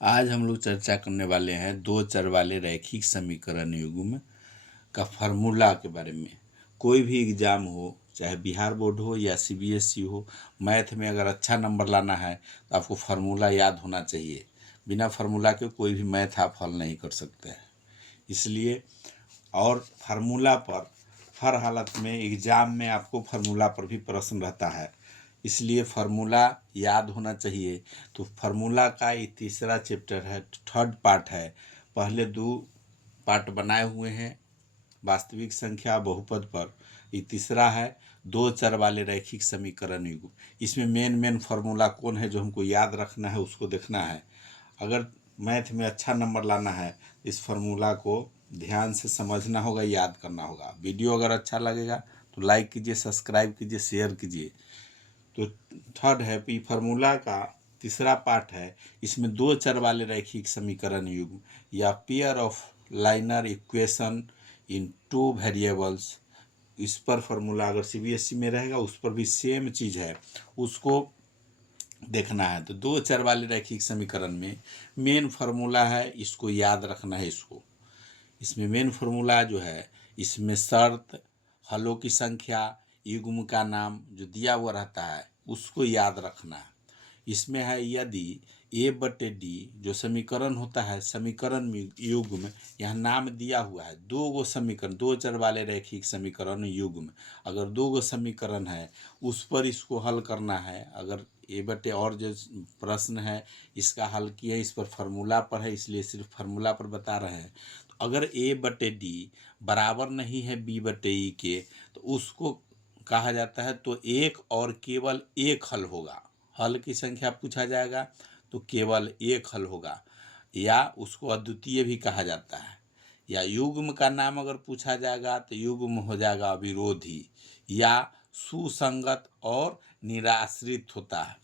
आज हम लोग चर्चा करने वाले हैं दो चर वाले रैखिक समीकरण युग्म का फार्मूला के बारे में। कोई भी एग्जाम हो, चाहे बिहार बोर्ड हो या सीबीएसई हो, मैथ में अगर अच्छा नंबर लाना है तो आपको फार्मूला याद होना चाहिए। बिना फार्मूला के कोई भी मैथ आप हल नहीं कर सकते हैं। इसलिए और फार्मूला पर हर हालत में एग्जाम में आपको फार्मूला पर भी प्रश्न रहता है, इसलिए फार्मूला याद होना चाहिए। तो फार्मूला का ये तीसरा चैप्टर है, थर्ड पार्ट है। पहले दो पार्ट बनाए हुए हैं वास्तविक संख्या बहुपद पर। ये तीसरा है दो चर वाले रैखिक समीकरण युग्म। इसमें मेन फार्मूला कौन है जो हमको याद रखना है, उसको देखना है। अगर मैथ में अच्छा नंबर लाना है, इस फार्मूला को ध्यान से समझना होगा, याद करना होगा। वीडियो अगर अच्छा लगेगा तो लाइक कीजिए, सब्सक्राइब कीजिए, शेयर कीजिए। तो थर्ड है पी फार्मूला का तीसरा पार्ट है। इसमें दो चर वाले रैखिक समीकरण युग्म या pair of liner equation in two variables, इस पर फार्मूला अगर सीबीएसई में रहेगा उस पर भी सेम चीज़ है, उसको देखना है। तो दो चर वाले रैखिक समीकरण में मेन फार्मूला है, इसको याद रखना है। इसमें मेन फार्मूला जो है, इसमें शर्त, हलों की संख्या, युग्म का नाम जो दिया हुआ रहता है उसको याद रखना है। इसमें है यदि ए बटे डी जो समीकरण होता है, समीकरण में युग्म, यहाँ नाम दिया हुआ है। दो गो समीकरण, दो चर वाले रैखिक समीकरण युग्म, अगर दो गो समीकरण है उस पर इसको हल करना है। अगर ए बटे और जो प्रश्न है इसका हल किया, इस पर फार्मूला पर है इसलिए सिर्फ फार्मूला पर बता रहे हैं। तो अगर ए बटे डी बराबर नहीं है बी बटे ई के, तो उसको कहा जाता है तो एक और केवल एक हल होगा। हल की संख्या पूछा जाएगा तो केवल एक हल होगा, या उसको अद्वितीय भी कहा जाता है। या युग्म का नाम अगर पूछा जाएगा तो युग्म हो जाएगा अविरोधी या सुसंगत और निराश्रित होता है।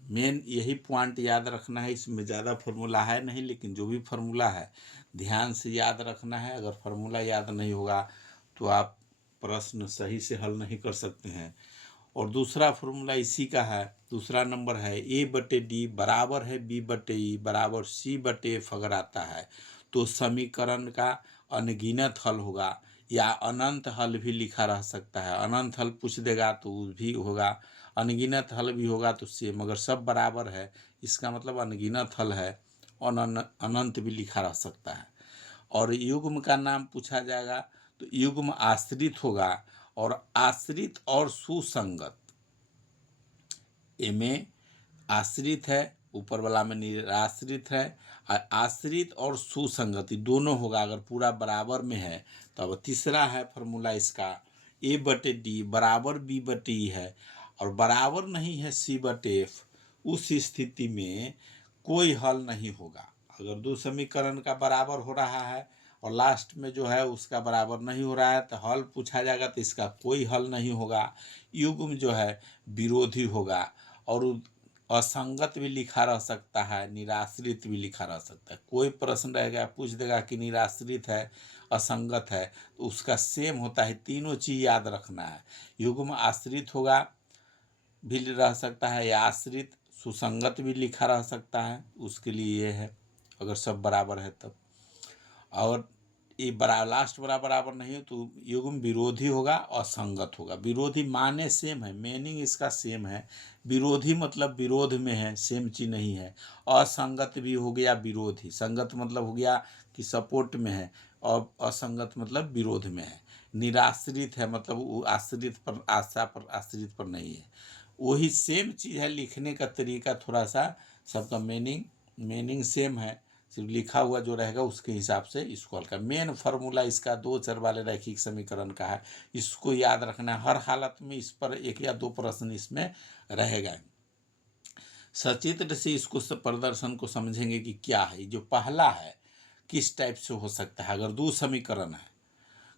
मेन यही पॉइंट याद रखना है। इसमें ज़्यादा फार्मूला है नहीं, लेकिन जो भी फार्मूला है ध्यान से याद रखना है। अगर फार्मूला याद नहीं होगा तो आप प्रश्न सही से हल नहीं कर सकते हैं। और दूसरा फार्मूला इसी का है, दूसरा नंबर है ए बटे डी बराबर है बी बटे ई बराबर सी बटे एफ अगर आता है तो समीकरण का अनगिनत हल होगा, या अनंत हल भी लिखा रह सकता है। अनंत हल पूछ देगा तो वो भी होगा, अनगिनत हल भी होगा तो सेम। अगर सब बराबर है इसका मतलब अनगिनत हल है, और अनंत भी लिखा रह सकता है। और युग्म का नाम पूछा जाएगा तो युग्म आश्रित होगा, और आश्रित और सुसंगत, में आश्रित है, ऊपर वाला में निराश्रित है। आश्रित और सुसंगति दोनों होगा। अगर पूरा बराबर में है तो अब तीसरा है फार्मूला इसका, ए बटे डी बराबर बी बटे ई है और बराबर नहीं है सी बटे एफ, उस स्थिति में कोई हल नहीं होगा। अगर दो समीकरण का बराबर हो रहा है और लास्ट में जो है उसका बराबर नहीं हो रहा है तो हल पूछा जाएगा तो इसका कोई हल नहीं होगा। युग्म जो है विरोधी होगा, और असंगत भी लिखा रह सकता है, निराश्रित भी लिखा रह सकता है। कोई प्रश्न रहेगा पूछ देगा कि निराश्रित है, असंगत है, तो उसका सेम होता है। तीनों चीज़ याद रखना है। युग्म आश्रित होगा भी रह सकता है, या आश्रित सुसंगत भी लिखा रह सकता है, उसके लिए ये है अगर सब बराबर है तब। और ये लास्ट बराबर नहीं हो तो युग्म विरोधी होगा, असंगत होगा। विरोधी माने सेम है, मीनिंग इसका सेम है। विरोधी मतलब विरोध में है, सेम चीज नहीं है। असंगत भी हो गया विरोधी, संगत मतलब हो गया कि सपोर्ट में है, और असंगत मतलब विरोध में है। निराश्रित है मतलब वो आश्रित पर, आशा पर, आश्रित पर नहीं है। वही सेम चीज़ है, लिखने का तरीका थोड़ा सा सबका मीनिंग सेम है, सिर्फ लिखा हुआ जो रहेगा उसके हिसाब से इसको हल कर। मेन फार्मूला इसका दो चर वाले रैखिक समीकरण का है, इसको याद रखना है। हर हालत में इस पर एक या दो प्रश्न इसमें रहेगा। सचित्र से इसको प्रदर्शन को समझेंगे कि क्या है। जो पहला है किस टाइप से हो सकता है। अगर दो समीकरण है,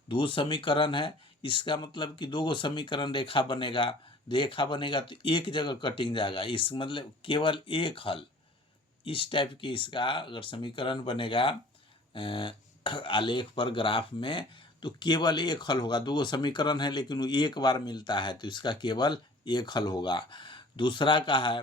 दो समीकरण है, इसका मतलब कि दो गो समीकरण रेखा बनेगा तो एक जगह कटिंग जाएगा। इस मतलब केवल एक हल, इस टाइप की इसका अगर समीकरण बनेगा आलेख पर, ग्राफ में, तो केवल एक हल होगा। दो समीकरण है लेकिन वो एक बार मिलता है तो इसका केवल एक हल होगा। दूसरा का है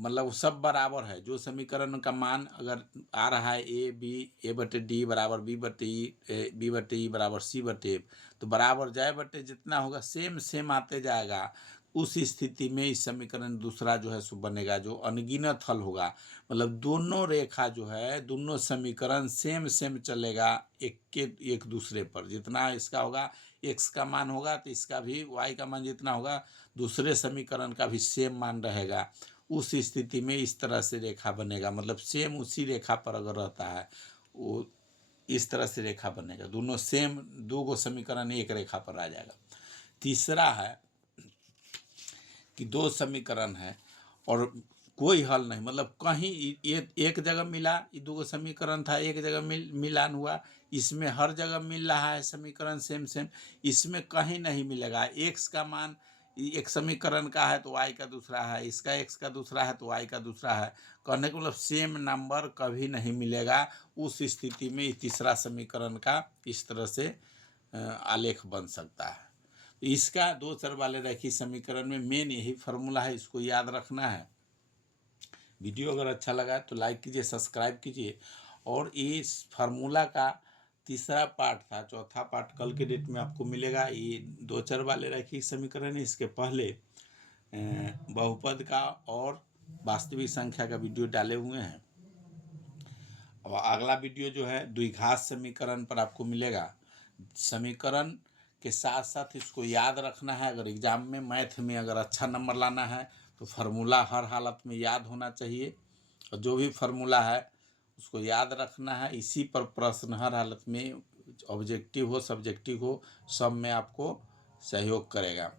मतलब वो सब बराबर है। जो समीकरण का मान अगर आ रहा है A/D बराबर B/E बराबर C/F, तो बराबर जाए बटे जितना होगा सेम सेम आते जाएगा। उस स्थिति में इस समीकरण दूसरा जो है सो बनेगा, जो अनगिनत हल होगा। मतलब दोनों रेखा जो है, दोनों समीकरण सेम सेम चलेगा एक दूसरे पर। जितना इसका होगा x का मान होगा तो इसका भी y का मान जितना होगा दूसरे समीकरण का भी सेम मान रहेगा। उस स्थिति में इस तरह से रेखा बनेगा। मतलब सेम उसी रेखा पर अगर रहता है वो इस तरह से रेखा बनेगा। दोनों सेम, दो गो समीकरण एक रेखा पर आ जाएगा। तीसरा है कि दो समीकरण है और कोई हल नहीं, मतलब कहीं एक जगह मिला, ये दो समीकरण था, एक जगह मिलान हुआ, इसमें हर जगह मिल रहा है समीकरण सेम सेम, इसमें कहीं नहीं मिलेगा। एक्स का मान एक समीकरण का है तो y का दूसरा है, इसका x का दूसरा है तो y का दूसरा है। कहने का मतलब सेम नंबर कभी नहीं मिलेगा। उस स्थिति में तीसरा समीकरण का इस तरह से आलेख बन सकता है। इसका दो चर वाले रैखिक समीकरण में मेन यही फार्मूला है, इसको याद रखना है। वीडियो अगर अच्छा लगा तो लाइक कीजिए, सब्सक्राइब कीजिए। और इस फार्मूला का तीसरा पार्ट था, चौथा पार्ट कल के डेट में आपको मिलेगा। ये दो चर वाले रैखिक समीकरण है, इसके पहले बहुपद का और वास्तविक संख्या का वीडियो डाले हुए हैं। अब अगला वीडियो जो है द्विघात समीकरण पर आपको मिलेगा। समीकरण के साथ साथ इसको याद रखना है। अगर एग्जाम में मैथ में अगर अच्छा नंबर लाना है तो फार्मूला हर हालत में याद होना चाहिए, और जो भी फार्मूला है उसको याद रखना है। इसी पर प्रश्न हर हालत में, ऑब्जेक्टिव हो सब्जेक्टिव हो, सब में आपको सहयोग करेगा।